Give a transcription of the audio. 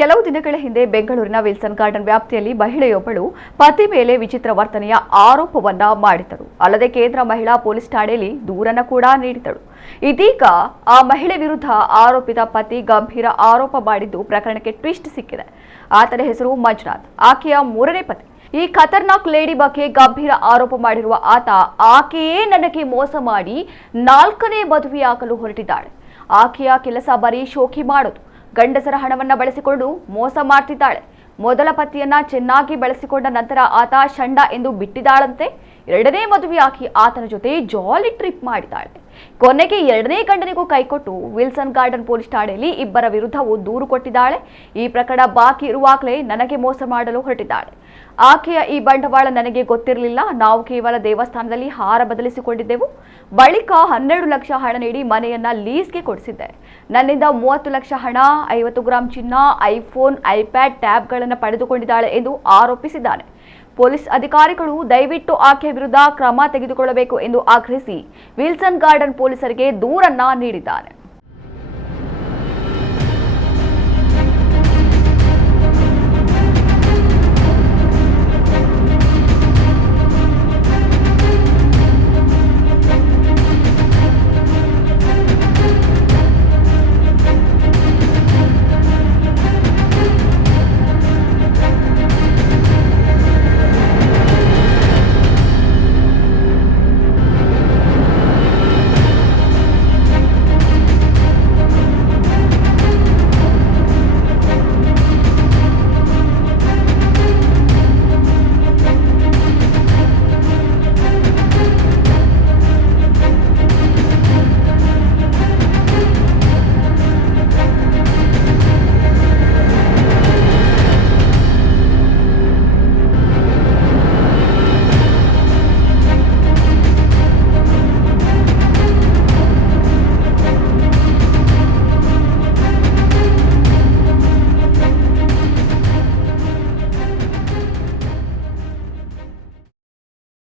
ಕೆಲವು ದಿನಗಳ ಹಿಂದೆ ಬೆಂಗಳೂರಿನ ವಿಲ್ಸನ್ ಗಾರ್ಡನ್ ವ್ಯಾಪ್ತಿಯಲ್ಲಿ ಮಹಿಳೆಯೊಬ್ಬಳು ಪತಿ ಮೇಲೆ ವಿಚಿತ್ರ ವರ್ತನೆಯ ಆರೋಪವನ್ನ ಮಾಡಿದ್ದಳು. ಅಲ್ಲದೆ ಕೇಂದ್ರ ಮಹಿಳಾ ಪೊಲೀಸ್ ಠಾಣೆಯಲ್ಲಿ ದೂರನ್ನು ಕೂಡ ನೀಡಿದಳು. ಇದೀಗ ಆ ಮಹಿಳೆ ವಿರುದ್ಧ ಆರೋಪಿತ ಪತಿ ಗಂಭೀರ ಆರೋಪ ಮಾಡಿದ್ದು ಪ್ರಕರಣಕ್ಕೆ ಟ್ವಿಸ್ಟ್ ಸಿಕ್ಕಿದೆ. ಆತನ ಹೆಸರು ಮಂಜುನಾಥ್, ಆಕೆಯ ಮೂರನೇ ಪತಿ. ಈ ಖತರ್ನಾಕ್ ಲೇಡಿ ಬಗ್ಗೆ ಗಂಭೀರ ಆರೋಪ ಮಾಡಿರುವ ಆತ, ಆಕೆಯೇ ನನಗೆ ಮೋಸ ಮಾಡಿ 4ನೇ ಮದುವೆಯಾಗಲು ಹೊರಟಿದ್ದಾಳೆ. ಆಕೆಯ ಕೆಲಸ ಬರೀ ಶೋಕಿ ಮಾಡೋದು, ಗಂಡಸರ ಹಣವನ್ನ ಬಳಸಿಕೊಂಡು ಮೋಸ ಮಾಡ್ತಿದ್ದಾಳೆ. ಮೊದಲ ಪತಿಯನ್ನ ಚೆನ್ನಾಗಿ ಬಳಸಿಕೊಂಡ ನಂತರ ಆತ ಷಂಡ ಎಂದು ಬಿಟ್ಟಿದ್ದಾಳಂತೆ. 2ನೇ ಮದುವೆಯಾಗಿ ಆತನ ಜೊತೆ ಜಾಲಿ ಟ್ರಿಪ್ ಮಾಡಿದ್ದಾಳೆ. ಕೊನೆಗೆ 2ನೇ ಗಂಡನಿಗೂ ಕೈಕೊಟ್ಟು ವಿಲ್ಸನ್ ಗಾರ್ಡನ್ ಪೊಲೀಸ್ ಠಾಣೆಯಲ್ಲಿ ಇಬ್ಬರ ವಿರುದ್ಧವೂ ದೂರು ಕೊಟ್ಟಿದ್ದಾಳೆ. ಈ ಪ್ರಕರಣ ಬಾಕಿ ಇರುವಾಗಲೇ ನನಗೆ ಮೋಸ ಮಾಡಲು ಹೊರಟಿದ್ದಾಳೆ. ಆಕೆಯ ಈ ಬಂಡವಾಳ ನನಗೆ ಗೊತ್ತಿರಲಿಲ್ಲ. ನಾವು ಕೇವಲ ದೇವಸ್ಥಾನದಲ್ಲಿ ಹಾರ ಬದಲಿಸಿಕೊಂಡಿದ್ದೆವು. ಬಳಿಕ 12 ಲಕ್ಷ ಹಣ ನೀಡಿ ಮನೆಯನ್ನ ಲೀಸ್ಗೆ ಕೊಡಿಸಿದ್ದೆ. ನನ್ನಿಂದ 30 ಲಕ್ಷ ಹಣ, 50 ಗ್ರಾಂ ಚಿನ್ನ, ಐಫೋನ್, ಐಪ್ಯಾಡ್, ಟ್ಯಾಬ್ಗಳನ್ನು ಪಡೆದುಕೊಂಡಿದ್ದಾಳೆ ಎಂದು ಆರೋಪಿಸಿದ್ದಾನೆ. ಪೊಲೀಸ್ ಅಧಿಕಾರಿಗಳು ದಯವಿಟ್ಟು ಆಕೆಯ ವಿರುದ್ಧ ಕ್ರಮ ತೆಗೆದುಕೊಳ್ಳಬೇಕು ಎಂದು ಆಗ್ರಹಿಸಿ ವಿಲ್ಸನ್ ಗಾರ್ಡನ್ ಪೊಲೀಸರಿಗೆ ದೂರನ್ನ ನೀಡಿದ್ದಾನೆ.